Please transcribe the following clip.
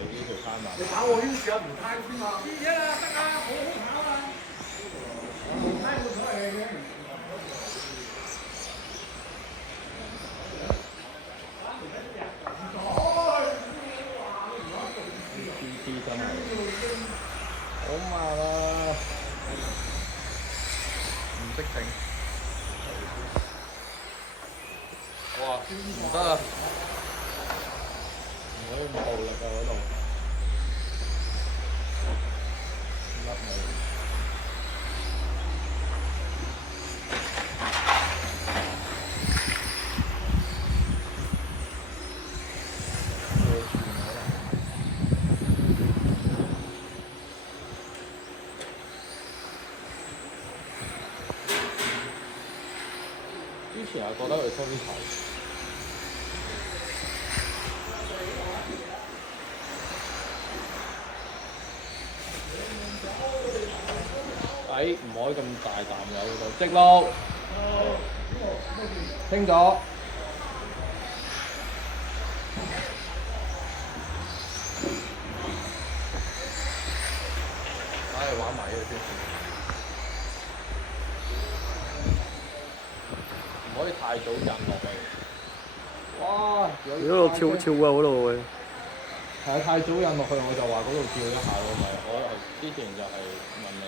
呢條攤嘛。你跑我呢試下無胎先嘛？知啊，得啊，好好跑啊！無胎冇所謂嘅。啲真係好慢啊！唔識整。哇！唔得啊！唔可以咁暴力啊嗰度。甩尾。之前係覺得佢身頭。唔可以咁大啖有嗰度，直路，清咗。玩埋呢個先，唔可以太早引落去。哇！嗰度跳啊嗰度嘅。係啊，太早引落去我就話嗰度跳一下咯，咪我之前就係問你。